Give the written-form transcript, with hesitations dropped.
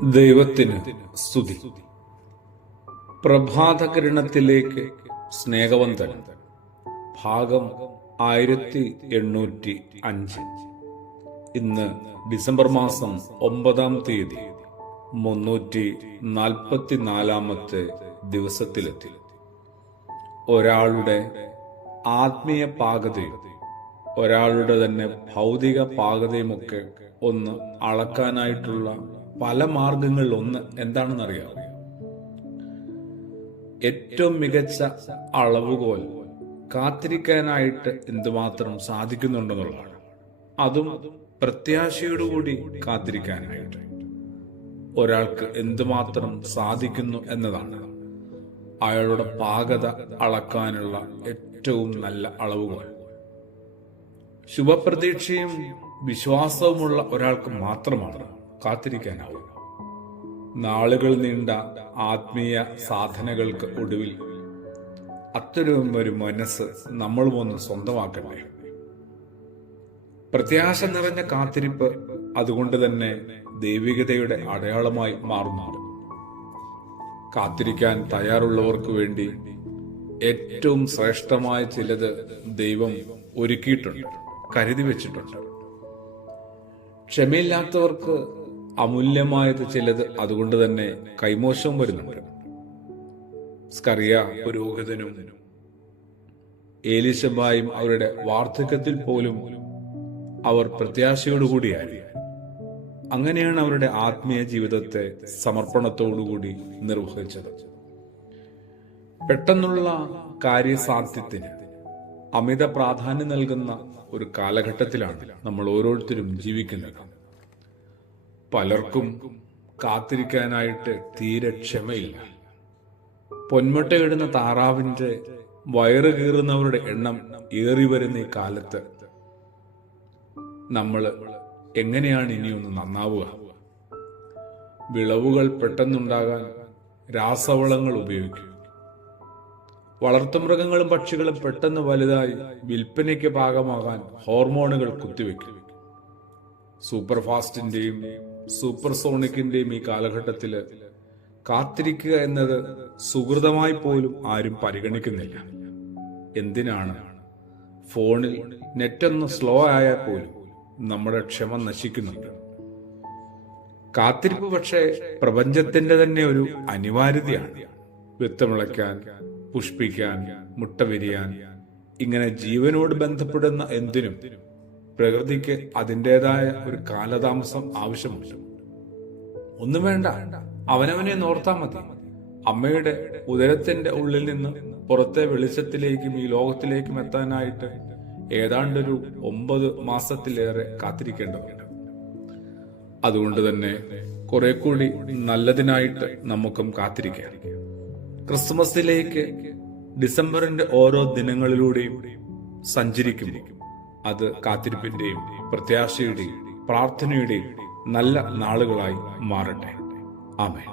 ദൈവത്തിന് സ്തുതി. പ്രഭാതകിരണത്തിലേക്ക് സ്നേഹവന്തൻ. ഭാഗം 1805. ഇന്ന് ഡിസംബർ മാസം 9-ാം തീയതി 344-ാമത്തെ ദിവസത്തിലെത്തി. ഒരാളുടെ ആത്മീയ പാകതയും ഒരാളുടെ തന്നെ ഭൗതിക പാകതയുമൊക്കെ ഒന്ന് അളക്കാനായിട്ടുള്ള പല മാർഗങ്ങളിൽ ഒന്ന് എന്താണെന്നറിയാം. ഏറ്റവും മികച്ച അളവുകോൽ കാത്തിരിക്കാനായിട്ട് എന്തുമാത്രം സാധിക്കുന്നുണ്ടെന്നുള്ളതാണ്. അതും പ്രത്യാശയോടുകൂടി കാത്തിരിക്കാനായിട്ട് ഒരാൾക്ക് എന്തുമാത്രം സാധിക്കുന്നു എന്നതാണ് അയാളുടെ പാകത അളക്കാനുള്ള ഏറ്റവും നല്ല അളവുകോൽ. ശുഭപ്രതീക്ഷയും വിശ്വാസവുമുള്ള ഒരാൾക്ക് മാത്രമാണ് കാത്തിരിക്കാനാവും. നാളുകൾ നീണ്ട ആത്മീയ സാധനകൾക്ക് ഒടുവിൽ അത്തരം ഒരു മനസ്സ് നമ്മളും ഒന്ന് സ്വന്തമാക്കണ്ടേ. പ്രത്യാശ നിറഞ്ഞ കാത്തിരിപ്പ് അതുകൊണ്ട് തന്നെ ദൈവികതയുടെ അടയാളമായി മാറുന്നു. കാത്തിരിക്കാൻ തയ്യാറുള്ളവർക്ക് വേണ്ടി ഏറ്റവും ശ്രേഷ്ഠമായ ചിലത് ദൈവം ഒരുക്കിയിട്ടുണ്ട്, കരുതി വെച്ചിട്ടുണ്ട്. ക്ഷമയില്ലാത്തവർക്ക് അമൂല്യമായത് ചിലത് അതുകൊണ്ട് തന്നെ കൈമോശം വരുന്നുണ്ട്. സ്കറിയ പുരോഹിതനും ഏലീശബായും അവരുടെ വാർദ്ധക്യത്തിൽ പോലും അവർ പ്രത്യാശയോടുകൂടിയായി. അങ്ങനെയാണ് അവരുടെ ആത്മീയ ജീവിതത്തെ സമർപ്പണത്തോടുകൂടി നിർവഹിച്ചത്. പെട്ടെന്നുള്ള കാര്യസാധ്യത്തിന് അമിത പ്രാധാന്യം നൽകുന്ന ഒരു കാലഘട്ടത്തിലാണ് നമ്മൾ ഓരോരുത്തരും ജീവിക്കുന്നത്. പലർക്കും കാത്തിരിക്കാനായിട്ട് തീരെ ക്ഷമയില്ല. പൊന്മുട്ടയിടുന്ന താറാവിന്റെ വയറ് കീറുന്നവരുടെ എണ്ണം ഏറി വരുന്ന ഈ കാലത്ത് നമ്മൾ എങ്ങനെയാണ് ഇനിയൊന്ന് നന്നാവുക? വിളവുകൾ പെട്ടെന്നുണ്ടാകാൻ രാസവളങ്ങൾ ഉപയോഗിക്കും. വളർത്തുമൃഗങ്ങളും പക്ഷികളും പെട്ടെന്ന് വലുതായി വിൽപ്പനയ്ക്ക് പാകമാകാൻ ഹോർമോണുകൾ കുത്തിവെക്കും. സൂപ്പർ ഫാസ്റ്റിന്റെയും സൂപ്പർ സോണിക്കിന്റെയും ഈ കാലഘട്ടത്തില് കാത്തിരിക്കുക എന്നത് സുഹൃതമായി പോലും ആരും പരിഗണിക്കുന്നില്ല. എന്തിനാണ്? ഫോണിൽ നെറ്റൊന്ന് സ്ലോ ആയാൽ പോലും നമ്മുടെ ക്ഷമ നശിക്കുന്നുണ്ട്. കാത്തിരിപ്പ് പക്ഷേ പ്രപഞ്ചത്തിന്റെ തന്നെ ഒരു അനിവാര്യതയാണ്. വിത്തുമുളയ്ക്കാൻ, പുഷ്പിക്കാൻ, മുട്ട വിരിയാൻ, ഇങ്ങനെ ജീവനോട് ബന്ധപ്പെടുന്ന എന്തിനും പ്രകൃതിക്ക് അതിൻ്റെതായ ഒരു കാലതാമസം ആവശ്യമുണ്ട്. ഒന്നും വേണ്ട, അവനവനെ നോർത്താൽ മതി. അമ്മയുടെ ഉദരത്തിന്റെ ഉള്ളിൽ നിന്ന് പുറത്തെ വെളിച്ചത്തിലേക്കും ഈ ലോകത്തിലേക്കും എത്താനായിട്ട് ഏതാണ്ടൊരു 9 മാസത്തിലേറെ കാത്തിരിക്കേണ്ടതുണ്ട്. അതുകൊണ്ട് തന്നെ കുറെ കൂടി നല്ലതിനായിട്ട് നമുക്കും കാത്തിരിക്കാം. ക്രിസ്മസിലേക്ക് ഡിസംബറിന്റെ ഓരോ ദിനങ്ങളിലൂടെയും സഞ്ചരിക്കുമ്പോൾ അത് കാത്തിരിപ്പിന്റെയും പ്രത്യാശയുടെയും പ്രാർത്ഥനയുടെയും നല്ല നാളുകളായി മാറട്ടെ. ആമേൻ.